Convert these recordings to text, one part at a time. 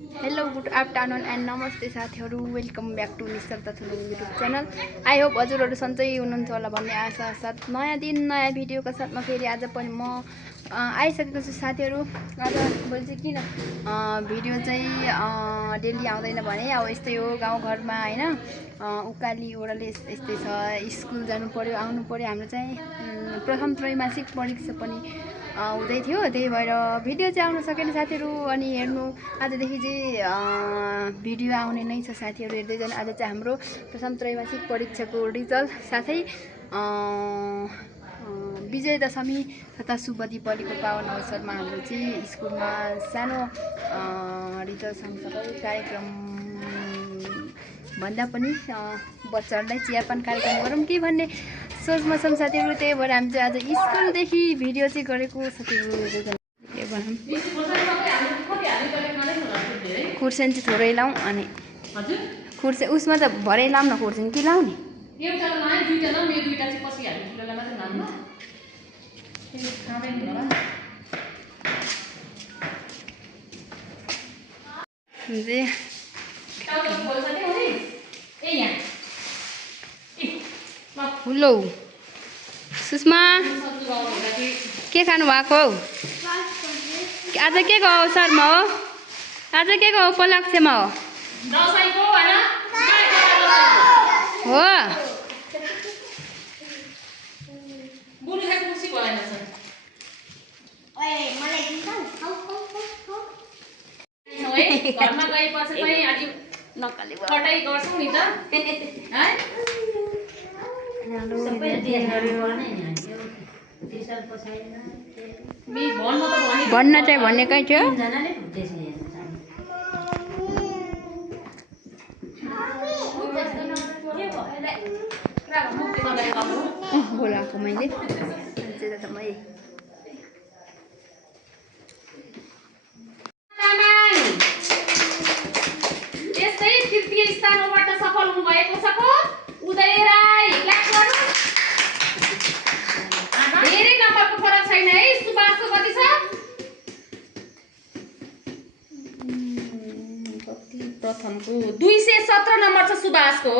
Hello good afternoon and नमस्ते साथीहरू, welcome back to Nishchal Tathulung YouTube channel. I hope हजुरहरू सन्चै हुनुहुन्छ होला भन्ने आशा साथ नयाँ दिन नयाँ भिडियोका साथमा फेरि आज पनि म आइसकेको छु साथीहरू। आज भोलि चाहिँ किन भिडियो चाहिँ डेली आउँदैन भने अब यस्तै हो, गाउँघरमा होइन, उकाली ओह्राली यस्तै छ। स्कुल जानु पर्यो, आउनु पर्यो। हाम्रो चाहिँ प्रथम त्रैमासिक परीक्षा पनि हुँदै थियो, त्यही भएर भिडियो चाहिँ आउन सकेन साथीहरू। अनि हेर्नु, आजदेखि चाहिँ भिडियो आउने नै छ साथीहरू, हेर्दै जानु। आज चाहिँ हाम्रो प्रथम त्रैमासिक परीक्षाको रिजल्ट साथै विजयदशमी तथा शुभ दीपावलीको पावन अवसरमा हाम्रो चाहिँ स्कुलमा सानो रिजल्ट सँगसँगै कार्यक्रम भन्दा पनि बच्चाहरूलाई चियापान कार्यक्रम गरौँ कि भन्ने सोचमा छौँ साथीहरू। त्यही भएर हामी चाहिँ आज स्कुलदेखि भिडियो चाहिँ गरेको साथीहरू। खुर्सानी चाहिँ थोरै लाउँ, अनि खुर्सानी उसमा त भरे लाउँ न, खुर्सानी कि लाउने हुलो। सुषमा के खानु भएको हौ? आज के को अवसरमा हो? आज के को उपलक्ष्यमा हो? हो घरमा गएपछि चाहिँ अलि नक्कली कटाइ गर्छौँ नि त है। भन्न चाहिँ भनेकै थियो। बोलाएको मैले त्यस्तै तृतीय स्थानबाट सफल हुनुभएको छ को उदय राई। धेरै नम्बरको फरक छैन है। सुभाषको कति छ? प्रथमको 217 नम्बर छ सुभाषको।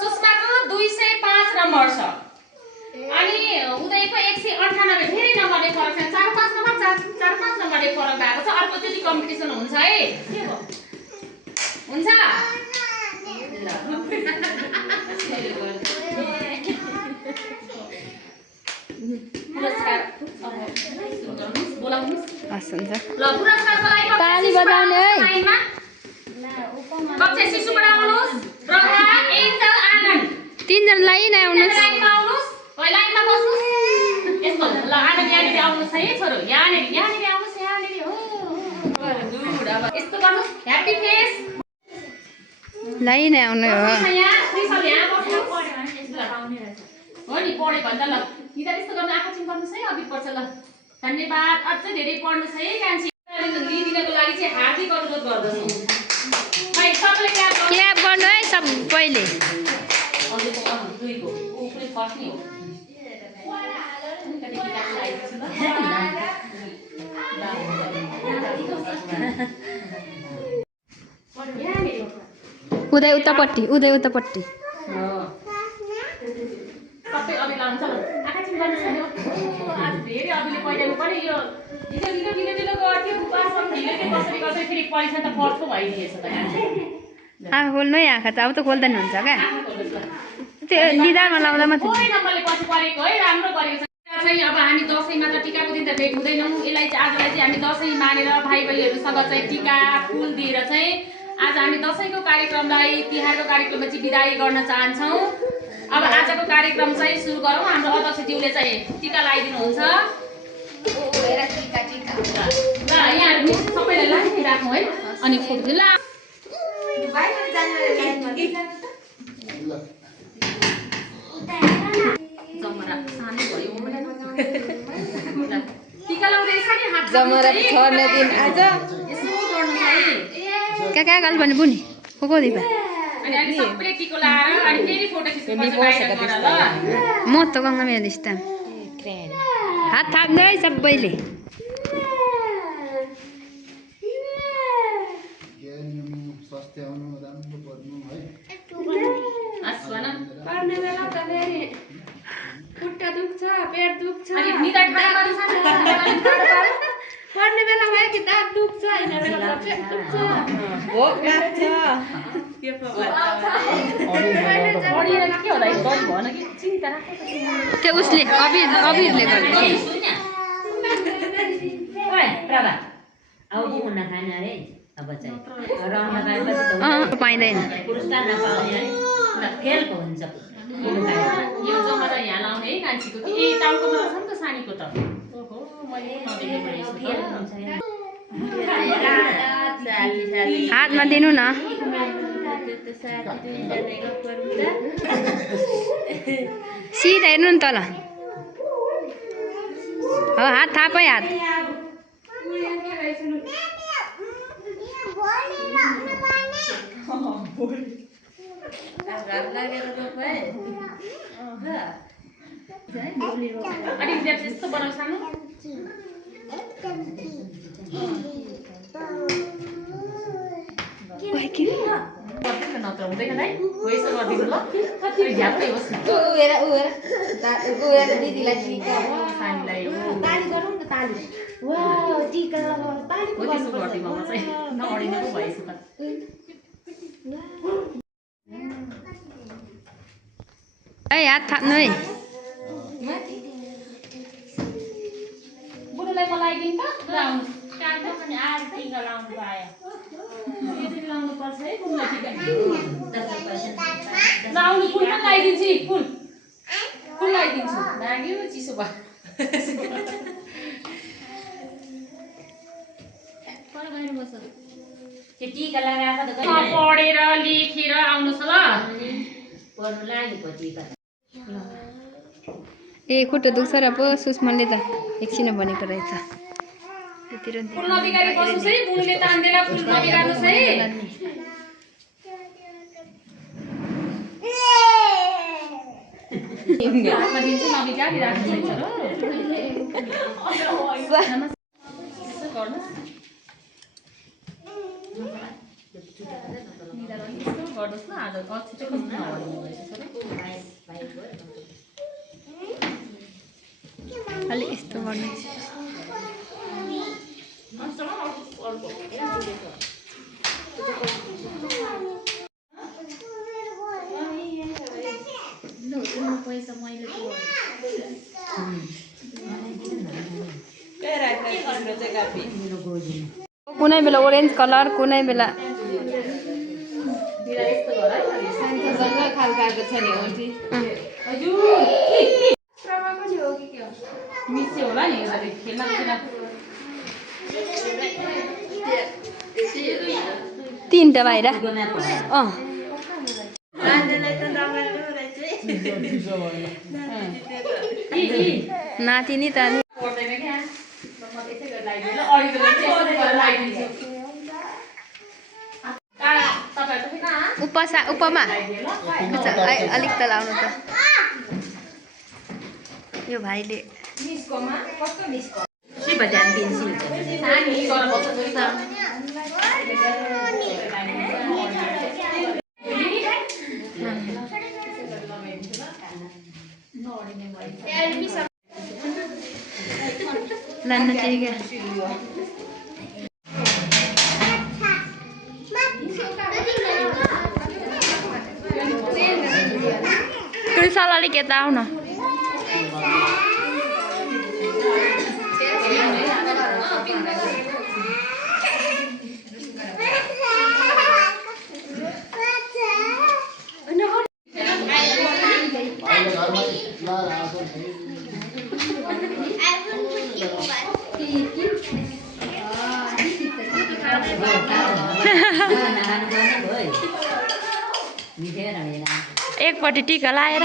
सुषमाको 205 नम्बर छ। अनि उदयको 198। धेरै नम्बरले फरक छ। 4-5 नम्बरले फरक भएको छ। अर्कोचोटि कम्पिटिसन हुन्छ है। के भयो? हुन्छ ताली बजाउने है। कक्षा शिशुबाट आउनुहोस्। प्रभा, एन्जल, आनन्द तीनजनालाई नै आउनुहोस्। लाइनमा आउनुहोस्। लाइनमा बस्नुहोस्। यस्तो ल, आनन्द यहाँनिर आउनुहोस् है छोरो। यहाँनिर आउनुहोस्। यहाँनिर हो। गुड। अब यस्तो गर्नुहोस्। ह्याप्पी फेस लाई नै आउने हो। यहाँ त्रिशल यहाँ बस्नु हो नि। पढ्यो भन्दा ल निदा यस्तो गर्नु, आँखा चिम्काउनुहोस् है। अघि पर्छ ल। धन्यवाद। अझै धेरै पढ्नुहोस् है कान्छी। लिदिनको लागि चाहिँ हार्दिक अनुरोध गर्दछु। खै सबैले क्ल्याप गर्नु है सबैले। उदय उतापट्टि, उदय उतापट्टि। सबै अघि लाउनु छ ल। आँखा चिम्काउनुहोस् न। आज धेरै अघिले पहिलाको पनि यो ढिलो गर्थ्यो। उपास ढिलो के कसरी गर्छ फेरि परीक्षा त फर्स्टको भइदिएछ त। आँखा खोल्नु है। आँखा त अब त खोल्दैन हुन्छ क्या, त्यो निधारमा लाउँदा मात्रै। थोरै नम्बरले पछि परेको है। राम्रो गरेको छ। चाहिँ अब हामी दसैँमा त टिकाको दिन त भेट हुँदैनौँ। यसलाई चाहिँ आजलाई चाहिँ हामी दसैँ मानेर भाइ बहिनीहरूसँग चाहिँ टिका फुल दिएर चाहिँ आज हामी दसैँको कार्यक्रमलाई, तिहारको कार्यक्रममा चाहिँ बिदाई गर्न चाहन्छौँ। अब आजको कार्यक्रम चाहिँ सुरु गरौँ। हाम्रो अध्यक्षज्यूले चाहिँ टिका लगाइदिनुहुन्छ। ल यहाँ सबैलाई लगाइराखौँ है। अनि फोटो ल टिका लगाउँदैछ नि। हात जमरा छर्ने दिन आज कहाँ गल भने बुनि को दिपा। अनि सबैले टिको लाएर अनि फेरि फोटो खिच्नुपर्छ बाहिर गएर ल। म त गङ्गा मेरो दिस्ता हात थाप्दै सबैले। अस्त्याउनु राम्रो पर्नु है हस् भन पढ्ने बेला त फेरि खुट्टा दुख्छ पेट दुख्छ अनि निदा खाना गर्नु सानो पढ्ने बेला भयो कि दाँत दुख्छ होइन बेला पेट दुख्छ भोक लाग्छ के पो पढिएर के होला गरी भन कि चिन्ता राख्छ त्यो उसले अबिरले गर्छ ओए प्रभा अब के हुन खाने अरे अब चाहिँ रङ लगाएपछि त पाइँदैन पुरस्कार नपाउने अरे ल फेलको हुन्छ यो जम्मा त यहाँ लाउने है कान्छीको कि ए टाउकोमा छ नि त सानीको त ओहो मैले नदेखेको हातमा दिनु न सिधा हेर्नु नि तल हो हात थापै हात अनि यस्तो बनाउ सानो नत्र हुँदैन है हो यसो गरिदिनु ल झ्याप्पै होस् न सानीलाई हो त्यसो गरिदिउँ अब चाहिँ नअडिनु पो भएछ त है हात थाप्नु है बुढोलाई म लगाइदिउँ त लाउनु अनि आज टिका लाउनु पायो यसरी लाउनु पर्छ है बुढोलाई टिका लाउनु फुल पनि लगाइदिन्छु फुल लगाइदिन्छु लाग्यो चिसो भयो त्यो टिका लगाएर त पढेर लेखेर आउनुहोस् ल पढ्नु लागेको टिका ए खुट्टा दुख्छ र पो सुषमाले त एकछिन भनेको रहेछ फुल नबिगारी बस्नुहोस् है बुढोले तान्देला फुल नबिगार्नुहोस् है हातमा दिन्छु नबिगारी राख्नुहुन्छ र यसो गर्नुहोस् यस्तो गर्नुहोस् न आज छिटो कस्तो नभनिदिनु भएछ अलि यस्तो गर्नु पैसा मैले कुनै बेला ओरेन्ज कलर कुनै बेला मिस्यो होला नि खेल्न तीनटा बाहिर नातिनी त पर्दैन क्या यसै गरेर लगाइदिनु ल अडिलो चाहिँ यसो गरेर लगाइदिन्छु उपमा अलिक त लाउनु त यो भाइले शिव ध्यान दिन्छु सानी गरेर बस्छ लान्न चाहिँ क्या कृषल अलिक यता आऊ न एकपट्टि टिका लाएर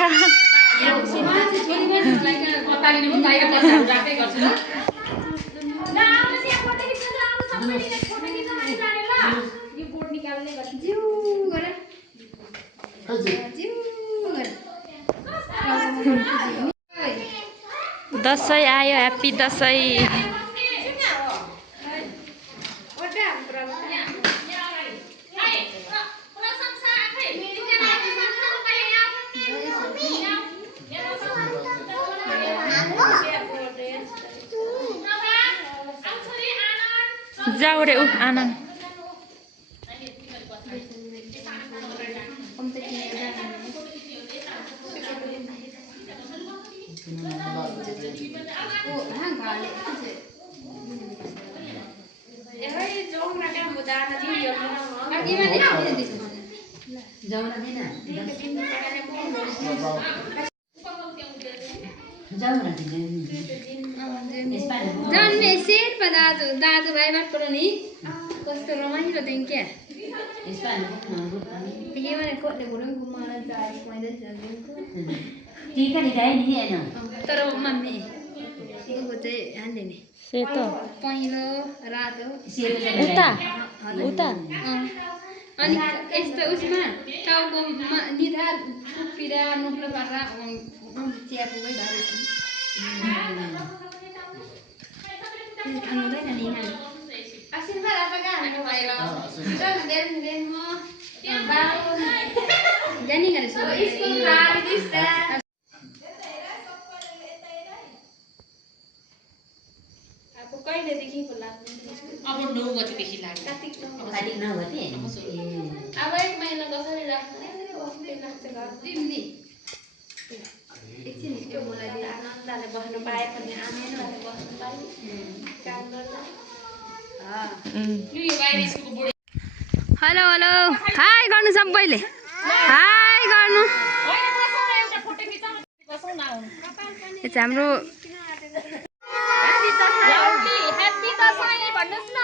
दसैँ आयो ह्याप्पी दसैँ जाऊ रे ऊ आनन्द जाउन दिन जाउन जन्मे शेर्पा दाजुभाइ बाटो नि कस्तो रमाइलो थियो क्या के भने कसले भनौँ मलाई चाहिँ मैले टीका निकाय नि हैन तर मम्मी ऊ चाहिँ हान्ने नि सेतो पहेँलो रातो उता उता अनि यस्तो उसमा टाउकोमा निधार टुप्पिरा नुक्लो पारेर च्यापुकै धरे खानु हुँदैन नि यहाँ आशीर्वाद apa kan Mairo dan mo baru jadi nggak disuruh aku kaileदेखि बोला अब 9 गतेदेखि लाग्छ कार्तिक 9 गते अब 1 महिना कसरी लाग्छ लाग्छ घर तिमी एकछिन त्यो मलाई आनन्दले बस्नु पाए भने आमेन भनेर बस्नु पाए काम गर्दा हेलो हेलो हाई गर्नु सबैले हाई गर्नु यो चाहिँ हाम्रो ह्याप्पी दशैं भन्नुस् न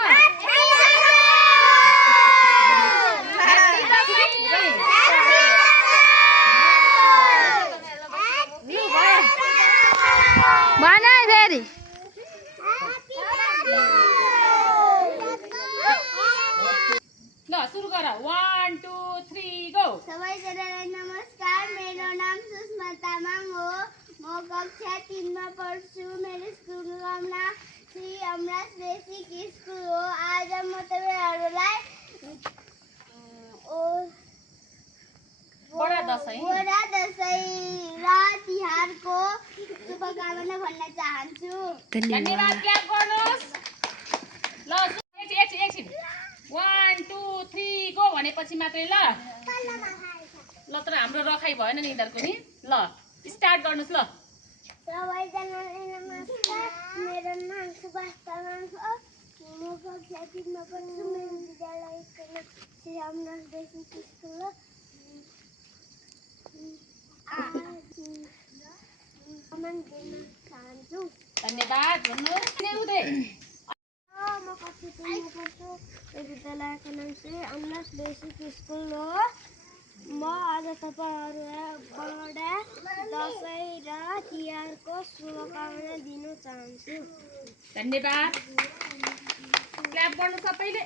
भन फेरि ल सुरु गर 1 2 3 गो सबैजनालाई नमस्कार मेरो नाम सुषमा तामाङ हो म कक्षा 3 मा पढ्छु मेरो स्कुलको नाम श्री अमराज बेसिक स्कुल हो आज म तपाईहरुलाई बडा दशैं र तिहारको शुभकामना भन्न चाहन्छु धन्यवाद क्ल्याप गर्नुस् ल एकछिन 1 2 3 गो भनेपछि मात्रै ल तर हाम्रो रखाइ भएन नि यिनीहरुको नि ल स्टार्ट गर्नुस् ल सबैजनालाई नमस्कार मेरो नाम सुभाष तामाङ हो म कक्षा 3 मा पढ्छु मेरो विद्यालयको नाम श्री अमराज बेसिक स्कुल हो धन्यवाद भन्नुस् म कक्षा 3 मा पढ्छु मेरो विद्यालयको नाम श्री अमराज बेसिक स्कुल हो म आज तपाईहरुलाई दशैं र तिहारको शुभकामना दिन चाहन्छु धन्यवाद क्ल्याप गर्नु सबैले